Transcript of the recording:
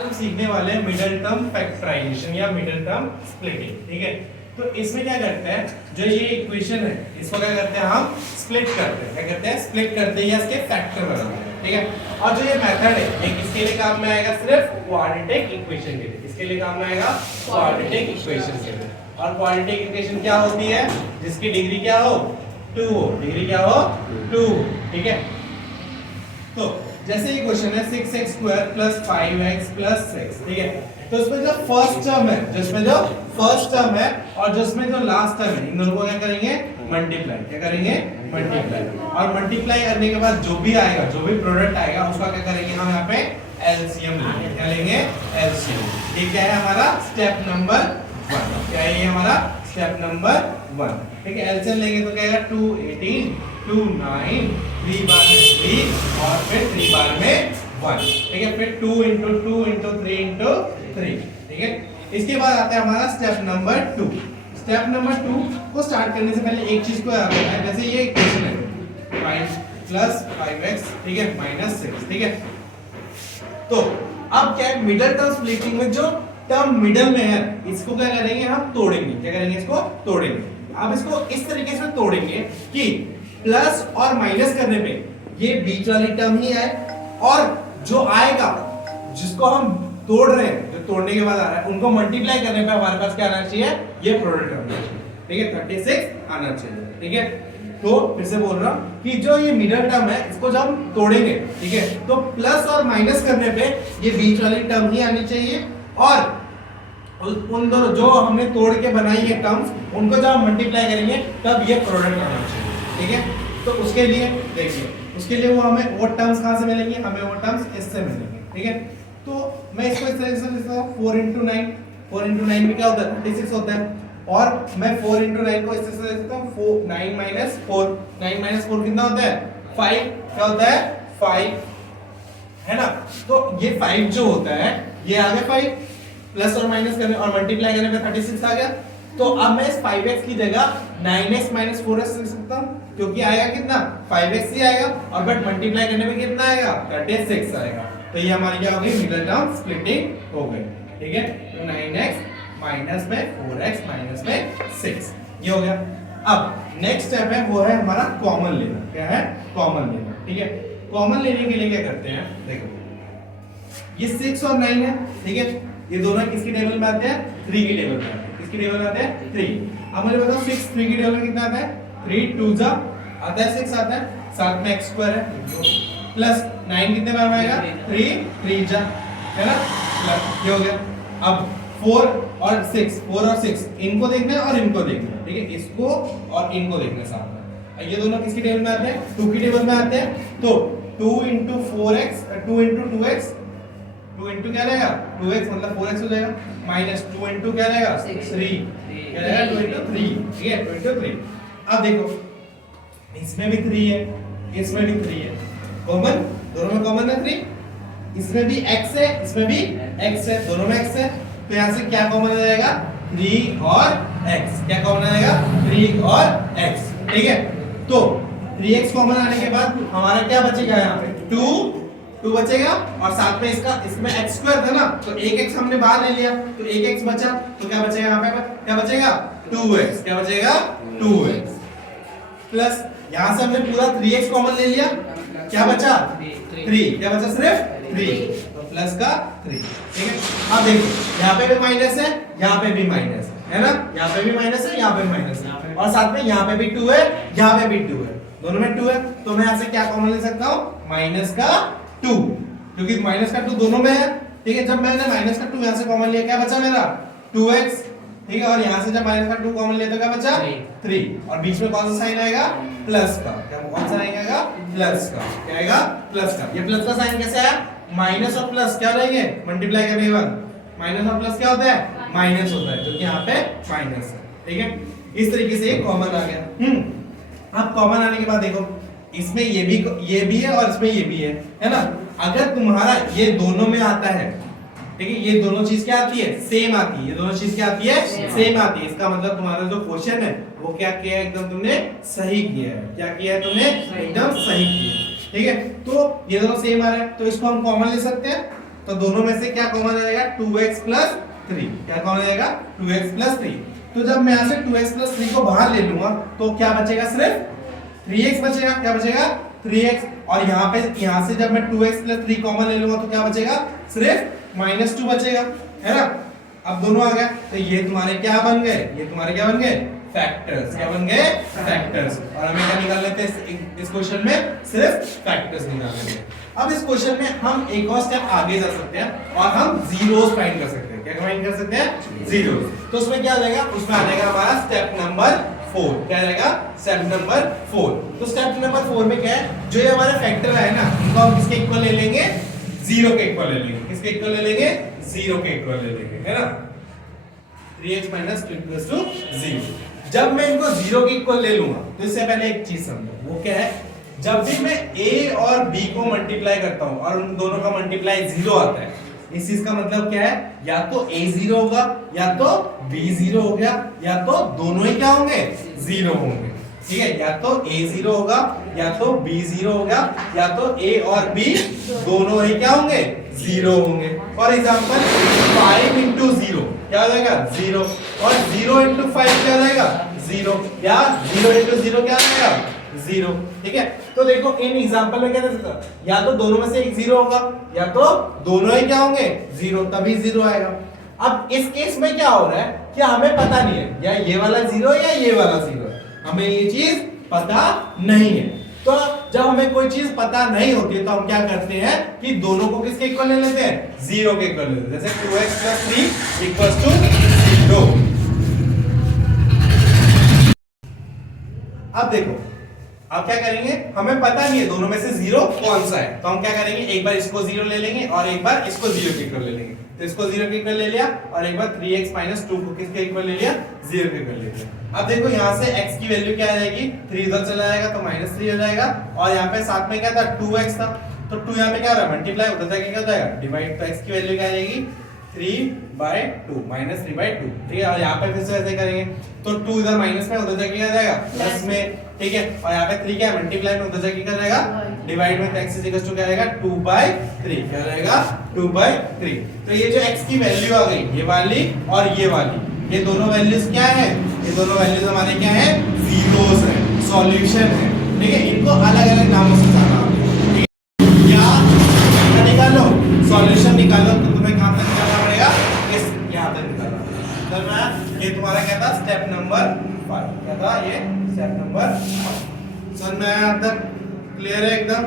हम सीखने वाले हैं मिडिल टर्म फैक्टराइजेशन या मिडिल टर्म स्प्लिटिंग। ठीक है, तो इसमें क्या करते हैं, जो ये इक्वेशन है इसको क्या करते हैं, हम स्प्लिट करते हैं। क्या करते हैं, स्प्लिट करते हैं या इसके फैक्टर बनाते हैं। ठीक है, और जो ये मेथड है ये किसके लिए काम में आएगा, सिर्फ क्वाड्रेटिक इक्वेशन के लिए। किसके लिए काम में आएगा, क्वाड्रेटिक इक्वेशन के लिए। और क्वाड्रेटिक इक्वेशन क्या होती है, जिसकी डिग्री क्या हो, 2 हो। डिग्री क्या हो, 2। ठीक है, तो जैसे ये क्वेश्चन है 6x² + 5x + 6। ठीक है, तो इसमें जो फर्स्ट टर्म है, जिसमें जो फर्स्ट टर्म है और जिसमें जो लास्ट टर्म है, इन दोनों को क्या करेंगे, मल्टीप्लाई। क्या करेंगे, मल्टीप्लाई। और मल्टीप्लाई करने के बाद जो भी आएगा, जो भी प्रोडक्ट आएगा उसका क्या करेंगे, हम यहाँ पे एलसीएम लेंगे। क्या लेंगे, एलसीएम। ये क्या है हमारा स्टेप नंबर 1। क्या है ये हमारा स्टेप नंबर 1। ठीक है, एलसीएम लेंगे तो क्या आएगा, 2 18 2 9, 3 बार में 3 और फिर 3 बार में 1। ठीक है, फिर 2 × 2 × 3 × 3। ठीक है, इसके बाद आता है हमारा स्टेप नंबर 2। स्टेप नंबर 2 को स्टार्ट करने से पहले एक चीज को याद रखना है। जैसे ये इक्वेशन है 5 + 5x, ठीक है, -6। ठीक है, तो अब क्या है, मिडिल टर्म स्प्लिटिंग में जो टर्म मिडिल में है इसको क्या करेंगे, हम तोड़ेंगे। क्या करेंगे, इसको तोड़ेंगे। अब इसको इस तरीके से तोड़ेंगे कि प्लस और माइनस करने पे ये बीच वाली टर्म ही आए, और जो आएगा जिसको हम तोड़ रहे हैं, जो तोड़ने के बाद आ रहा है, उनको मल्टीप्लाई करने पे हमारे पास क्या आना चाहिए, ये प्रोडक्ट आना चाहिए। ठीक है, 36 आना चाहिए। ठीक है, तो फिर से बोल रहा हूं कि जो ये मिडिल टर्म है इसको जब हम तोड़ेंगे, ठीक है, तो प्लस और माइनस करने पे ये बीच वाली टर्म ही आनी चाहिए, और उन दोनों जो हमने तोड़ के बनाई है टर्म्स, उनको जब हम मल्टीप्लाई करेंगे तब ये प्रोडक्ट आना चाहिए। ठीक है, तो उसके लिए देखिए, उसके लिए वो हमें वो टर्म्स कहां से मिलेंगे, हमें वो टर्म्स इससे मिलेंगे। ठीक है, तो मैं इसको इस तरह से लिखता हूं, 4 × 9। 4 × 9 में क्या होता है, 36 होता है। और मैं 4 × 9 को इस तरह से लिखता हूं, 4 9 - 4। 9 - 4 कितना होता है, 5। क्या होता है, 5, है ना। तो ये 5 जो होता है, ये आ गया 5, प्लस और माइनस करने और मल्टीप्लाई करने पे 36 आ गया। तो अब मैं इस 5x की जगह 9x - 4x लिख सकता हूं, क्योंकि आएगा कितना, 5x ही आएगा, और बट मल्टीप्लाई करने पे कितना आएगा, 36 आएगा। तो ये हमारी क्या हो गई, मिडिल टर्म स्प्लिटिंग हो गई। ठीक है, तो 9x माइनस में 4x माइनस में 6, ये हो गया। अब नेक्स्ट स्टेप है, वो है हमारा कॉमन लेना। क्या है, कॉमन लेना। ठीक है, कॉमन लेने के लिए क्या करते हैं, देखो ये 6 और 9 है। ठीक है, ये दोनों किसकी टेबल में आते हैं, 3 की टेबल में आते हैं। किसकी टेबल में आते हैं, 3। अब मुझे बताओ 6 3 की टेबल में कितना आता है, 3 2 जा आता है 6 आता है, साथ में x² है, प्लस 9 कितने बार में आएगा, 3 3 जा, है ना, प्लस ये हो गया। अब 4 और 6 इनको देखना है और इनको देखना है। ठीक है, इसको और इनको देखना है साथ में। ये दोनों किसकी टेबल में आते हैं, 2 की टेबल में आते हैं। तो 2 × 4x 2 × 2x, 2 × क्या रहेगा, 2x मतलब 4x हो जाएगा, माइनस 2 × क्या रहेगा, 3 क्या रहेगा, 2 × 3। ठीक है, 2 × 3। अब देखो इसमें भी 3 है, इसमें भी 3 है, कॉमन, दोनों में कॉमन है 3। इसमें भी x है, इसमें भी x है, दोनों में x है। तो यहां से क्या कॉमन आ जाएगा, 3 और x। क्या कॉमन आएगा, 3 और x। ठीक है, तो 3x कॉमन आने के बाद हमारा क्या बचेगा, यहाँ पे 2 बचेगा, और साथ में इसका, इसमें x² था ना, तो एक x हमने बाहर ले लिया, तो एक x बचा। तो क्या बचेगा यहाँ पे, क्या बचेगा, 2x। क्या बचेगा, 2x, प्लस यहां से हमने पूरा 3x कॉमन ले लिया, क्या बचा, 3। क्या बचा, सिर्फ 3, तो प्लस का 3। ठीक है, अब देखो यहाँ पे भी माइनस है, यहाँ पे भी माइनस है ना, यहाँ पे भी माइनस है, यहाँ पे भी माइनस है, और साथ में यहाँ पे भी 2 है, यहाँ पे भी 2 है, दोनों में 2 है। तो मैं यहाँ से क्या कॉमन ले सकता हूँ, -2, क्योंकि -2 दोनों में है। ठीक है, जब मैंने -2 यहाँ से कॉमन लिया, क्या बचा मेरा, 2x। ठीक है, और यहाँ से जब -2 कॉमन लिया तो क्या बचा, 3, और बीच में कौन सा साइन आएगा, प्लस का। क्या कौन सा आएगा, प्लस का। क्या आएगा, प्लस का। ये प्लस का साइन कैसे आया, माइनस और प्लस क्या रहेंगे, मल्टीप्लाई करने के बाद माइनस और प्लस क्या होता है, माइनस होता है, जो कि यहाँ पे माइनस है। ठीक है, इस तरीके से कॉमन आ गया। अब कॉमन आने के बाद देखो इसमें ये भी है और इसमें ये भी है ना। अगर तुम्हारा ये दोनों में आता है, ठीक है, ये दोनों चीज क्या आती है, सेम आती है, ये दोनों चीज क्या आती है, सेम आती है। इसका मतलब तुम्हारा जो क्वेश्चन है वो क्या किया है, एकदम तुमने सही किया है। क्या किया है तुमने, एकदम सही किया है। ठीक है, तो ये दोनों सेम आ रहा है, तो इसको हम कॉमन ले सकते हैं। तो दोनों में से क्या कॉमन आ जाएगा 2x प्लस 3। क्या कॉमन आ जाएगा 2x प्लस 3। तो जब मैं यहाँ से 2x प्लस 3 को बाहर ले लूंगा तो क्या बचेगा, सिर्फ 3x बचेगा। क्या बचेगा 3x। और यहाँ से जब मैं 2x प्लस 3 कॉमन ले लूंगा तो क्या बचेगा, सिर्फ -2 बचेगा, है ना। अब दोनों आ गया तो ये तुम्हारे क्या बन गए, ये तुम्हारे क्या बन गए, फैक्टर्स। क्या बन गए, फैक्टर्स। और हमें क्या निकालने थे इस क्वेश्चन में, सिर्फ फैक्टर्स निकालने थे। अब इस क्वेश्चन में हम एक और स्टेप आगे जा सकते हैं और हम जीरोस फाइंड कर सकते हैं। क्या फाइंड कर सकते हैं, जीरोस। तो उसमें क्या आ जाएगा, उसमें आ जाएगा हमारा स्टेप नंबर 4। क्या आ जाएगा, स्टेप नंबर 4। तो स्टेप नंबर 4 में क्या है, जो ये हमारे फैक्टर है ना, उनको हम किसके इक्वल ले लेंगे, 0 के इक्वल ले लेंगे। किसके इक्वल ले लेंगे, 0 के इक्वल ले लेंगे, है ना। 3x - 2 = 0। जब मैं इनको 0 के इक्वल ले लूंगा तो इससे पहले एक चीज समझो, वो क्या है, जब भी मैं a और b को मल्टीप्लाई करता हूं और उन दोनों का मल्टीप्लाई 0 आता है, इस चीज का मतलब क्या है, या तो a 0 होगा, या तो b 0 हो गया, या तो दोनों ही क्या होंगे, 0 होंगे। ठीक है, या तो a 0 होगा, या तो b 0 हो गया, या तो a और b दोनों ही क्या होंगे, 0 होंगे। फॉर एग्जांपल 5 × 0 क्या हो जाएगा, 0। और 0 × 5 क्या हो जाएगा, 0। या 0 × 0 क्या हो जाएगा, 0। ठीक है, तो देखो इन एग्जांपल में क्या था, या तो दोनों में से एक 0 होगा, या तो दोनों ही क्या होंगे, 0, तभी 0 आएगा। अब इस केस में क्या हो रहा है कि हमें पता नहीं है या ये वाला 0 या ये वाला 0 है, हमें ये चीज पता नहीं है। तो जब हमें कोई चीज पता नहीं होती है तो हम क्या करते हैं कि दोनों को किसके इक्वल ले लेते हैं, 0 के इक्वल ले लेते हैं। जैसे 2x + 3 = 0। अब देखो, अब क्या करेंगे, हमें पता नहीं है दोनों में से 0 कौन सा है, तो हम क्या करेंगे, एक बार इसको 0 ले लेंगे और एक बार इसको 0 के इक्वल ले लेंगे। तो इसको 0 के इक्वल ले लिया और एक बार 3x - 2 को किसके इक्वल ले लिया, 0 के इक्वल ले लिया। अब देखो यहाँ से x की वैल्यू क्या आ जाएगी, 3 इधर चला जाएगा तो -3 हो जाएगा, और यहाँ पे साथ में क्या था, 2x था, तो 2 यहाँ पे क्या हो रहा है, मल्टीप्लाई उधर जाके क्या हो जाएगा, डिवाइड। तो x की वैल्यू क्या आ जाएगी, 3/2 -3/2। ठीक है, और यहाँ पे फिर से ऐसे करेंगे तो 2 इधर माइनस में, उधर जाके क्या आ जाएगा, प्लस में। ठीक है, और यहाँ पे 3 क्या है, मल्टीप्लाई में, उधर जाके क्या आ जाएगा, डिवाइड में। तो x = क्या आएगा, 2/3। क्या रहेगा, 2/3। तो ये जो x की वैल्यू आ गई, ये वाली और ये वाली, ये दोनों वैल्यूज क्या है, ये दोनों वैल्यूज हमारे क्या है, जीरोस है, सॉल्यूशन है। ठीक है, इनको अलग अलग नामों से जाना है। या निकालो, सॉल्यूशन निकालो, तो तुम्हें कहां तक जाना पड़ेगा, इस यहां तक निकालना। तो मैं ये तुम्हारा क्या था, स्टेप नंबर 5। क्या था ये, स्टेप नंबर 5। समझ में आया, अब तक क्लियर है एकदम।